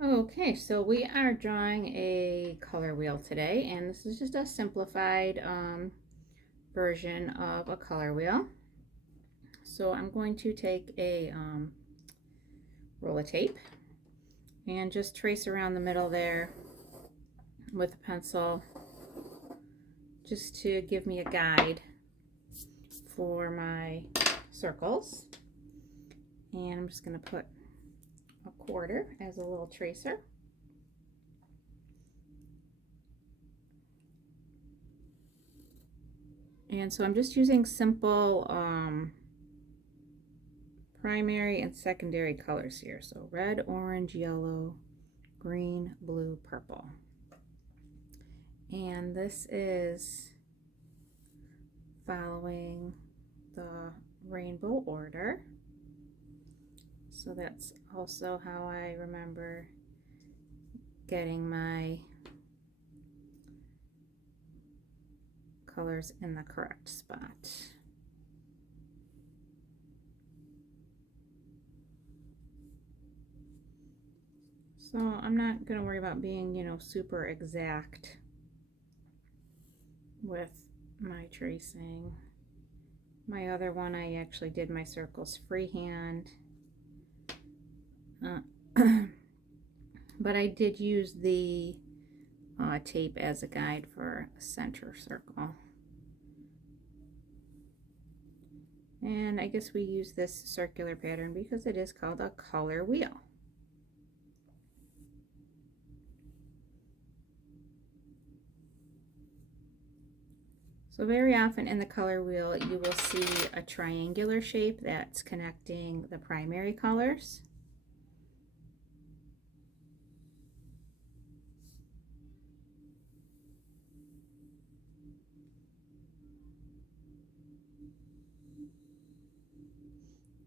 Okay, so we are drawing a color wheel today, and this is just a simplified version of a color wheel. So I'm going to take a roll of tape and just trace around the middle there with a pencil just to give me a guide for my circles. And I'm just going to put a quarter as a little tracer. And so I'm just using simple primary and secondary colors here. So red, orange, yellow, green, blue, purple. And this is following the rainbow order. So that's also how I remember getting my colors in the correct spot. So I'm not going to worry about being, super exact with my tracing. My other one, I actually did my circles freehand. But I did use the tape as a guide for a center circle. And I guess we use this circular pattern because it is called a color wheel. So very often in the color wheel you will see a triangular shape that's connecting the primary colors.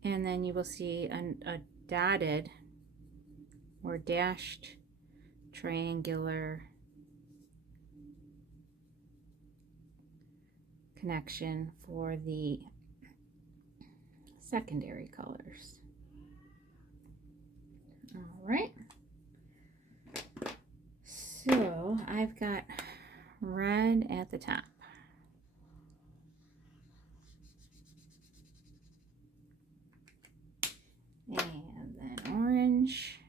And then you will see a dotted or dashed triangular connection for the secondary colors. All right. So I've got red at the top. And then orange.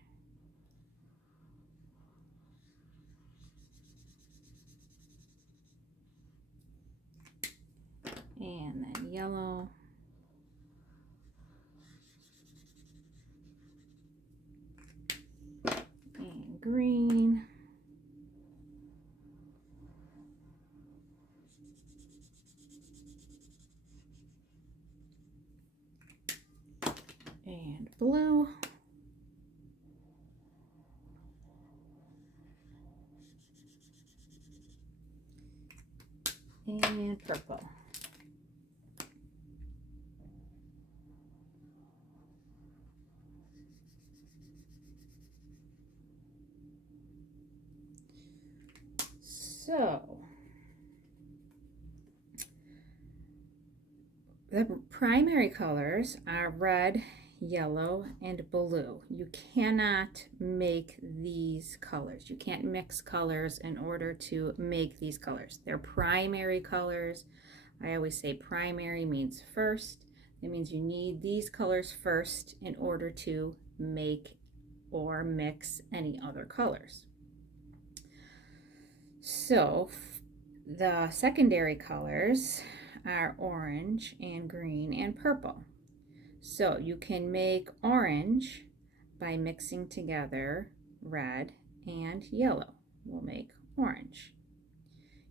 And then yellow. And green. And blue. And purple. So the primary colors are red, yellow, and blue. You cannot make these colors. You can't mix colors in order to make these colors. They're primary colors. I always say primary means first. That means you need these colors first in order to make or mix any other colors. So the secondary colors are orange and green and purple. So you can make orange by mixing together red and yellow. We'll make orange.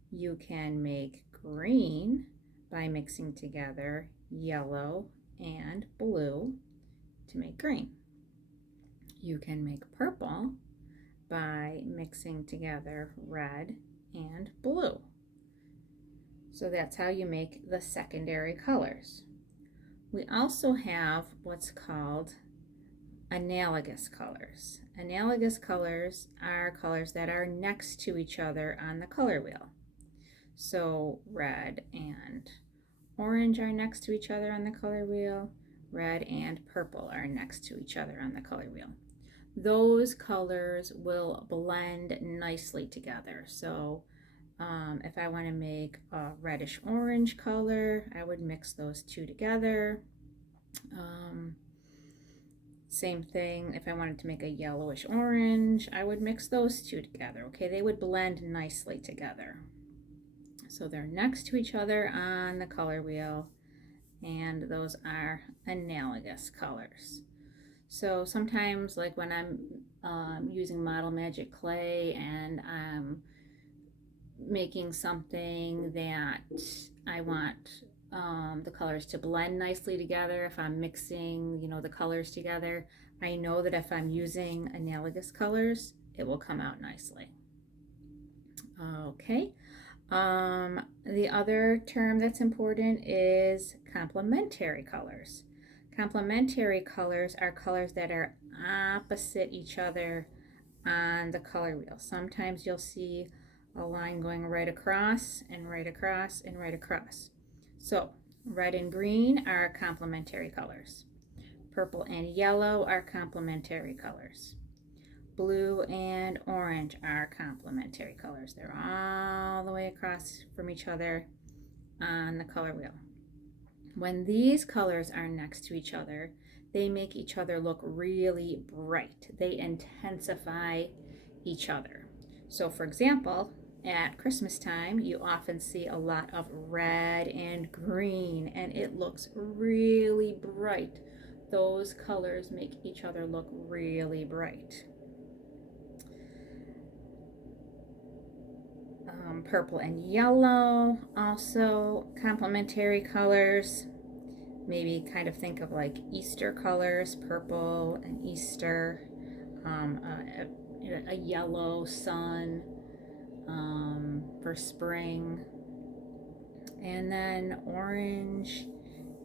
You can make green by mixing together yellow and blue to make green. You can make purple by mixing together red and blue. So that's how you make the secondary colors. We also have what's called analogous colors. Analogous colors are colors that are next to each other on the color wheel. So red and orange are next to each other on the color wheel. Red and purple are next to each other on the color wheel. those colors will blend nicely together. So if I want to make a reddish orange color, I would mix those two together. Same thing, if I wanted to make a yellowish orange, I would mix those two together. Okay, they would blend nicely together. So they're next to each other on the color wheel, and those are analogous colors. So sometimes, like when I'm using Model Magic clay and I'm making something that I want the colors to blend nicely together, if I'm mixing, the colors together, I know that if I'm using analogous colors, it will come out nicely. Okay. The other term that's important is complementary colors. Complementary colors are colors that are opposite each other on the color wheel. Sometimes you'll see a line going right across and right across and right across. So red and green are complementary colors. Purple and yellow are complementary colors. Blue and orange are complementary colors. They're all the way across from each other on the color wheel. When these colors are next to each other, they make each other look really bright. They intensify each other. So for example, at Christmas time, you often see a lot of red and green, and it looks really bright. Those colors make each other look really bright. Purple and yellow, also complementary colors. Maybe kind of think of like Easter colors, purple and Easter, a yellow sun for spring, and then orange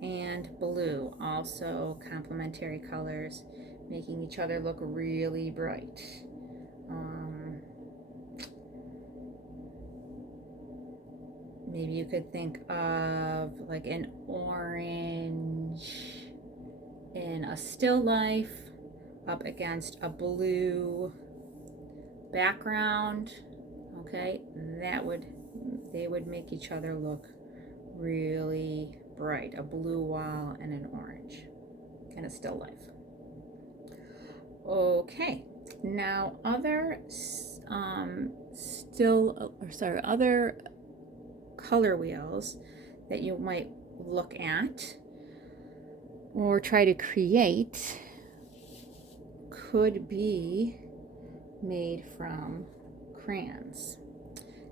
and blue, also complementary colors, making each other look really bright. Maybe you could think of like an orange in a still life up against a blue background. Okay, they would make each other look really bright. A blue wall and an orange in a still life. Okay, now other color wheels that you might look at or try to create could be made from crayons.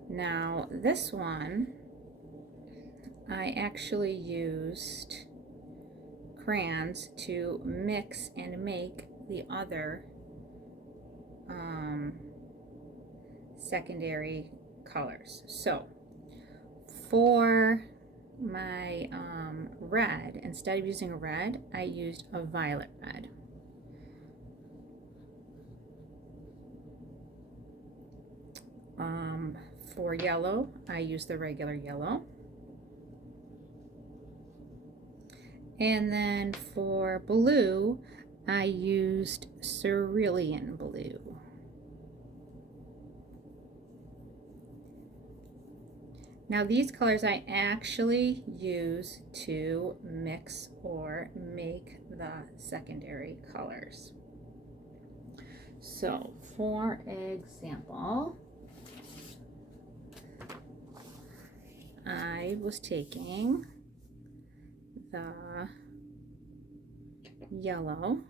Now this one, I actually used crayons to mix and make the other secondary colors. So for my red, instead of using a red, I used a violet red. For yellow, I used the regular yellow. And then for blue, I used cerulean blue. Now these colors I actually use to mix or make the secondary colors. So for example, I was taking the yellow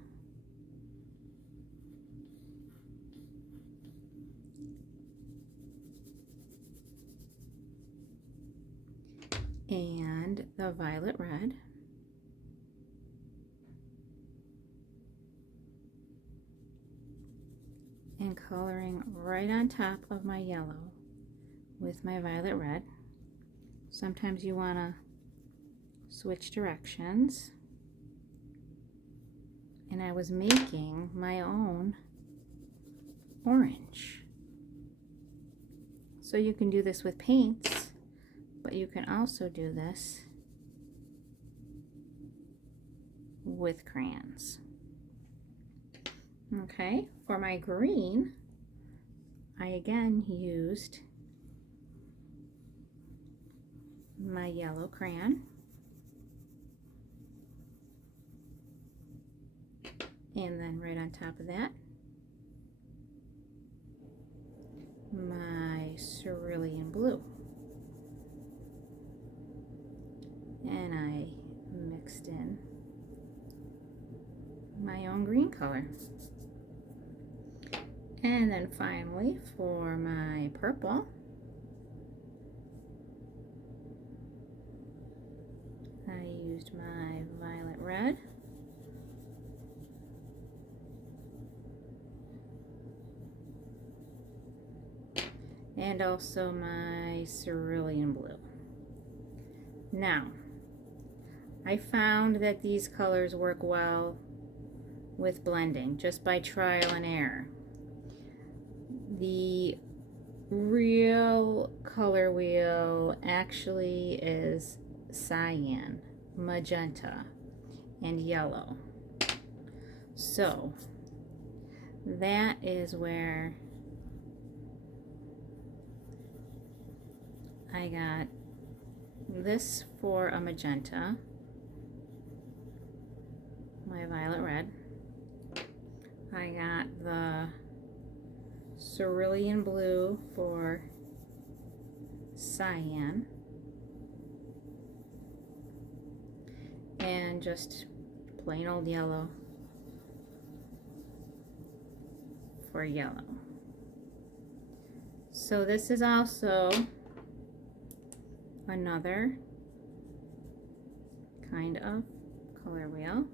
and the violet red and coloring right on top of my yellow with my violet red. Sometimes you want to switch directions, and I was making my own orange. So you can do this with paints, but you can also do this with crayons. Okay, for my green, I again used my yellow crayon. And then right on top of that, my cerulean blue. And I mixed in my own green color. And then finally for my purple, I used my violet red. And also my cerulean blue. Now, I found that these colors work well with blending just by trial and error. The real color wheel actually is cyan, magenta, and yellow. So that is where I got this for a magenta, my violet red. I got the cerulean blue for cyan, and just plain old yellow for yellow. So this is also another kind of color wheel,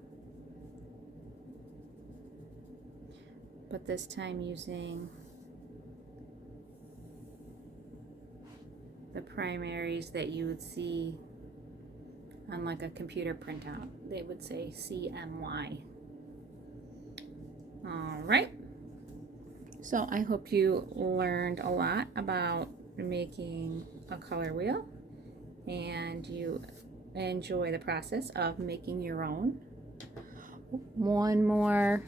but this time using the primaries that you would see on like a computer printout. They would say CMY. All right, so I hope you learned a lot about making a color wheel and you enjoy the process of making your own. One more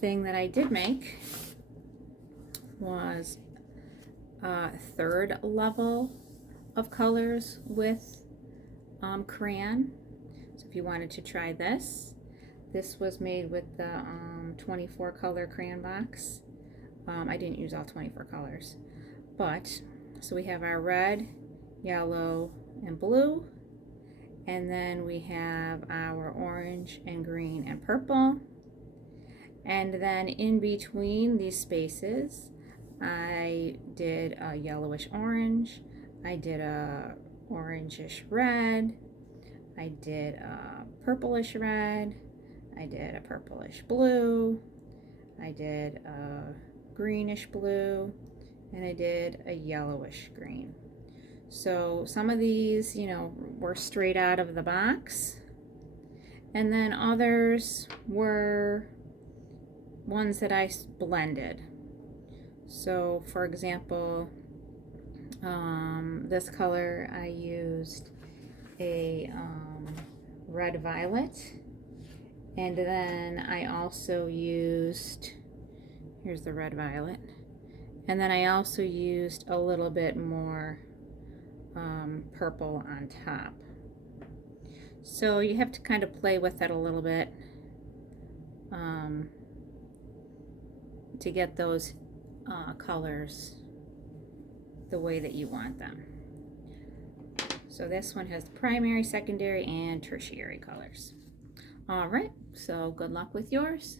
thing that I did make was a third level of colors with crayon. So if you wanted to try this, this was made with the 24 color crayon box. I didn't use all 24 colors, but so we have our red, yellow, and blue, and then we have our orange and green and purple, and then in between these spaces I did a yellowish orange, I did a orangish red, I did a purplish red, I did a purplish blue, I did a greenish blue, and I did a yellowish green. So some of these, you know, were straight out of the box, and then others were ones that I blended. So for example, this color I used a red violet, and then I also used, here's the red violet, and then I also used a little bit more purple on top. So you have to kind of play with it a little bit to get those colors the way that you want them. So this one has primary, secondary, and tertiary colors. All right, so good luck with yours.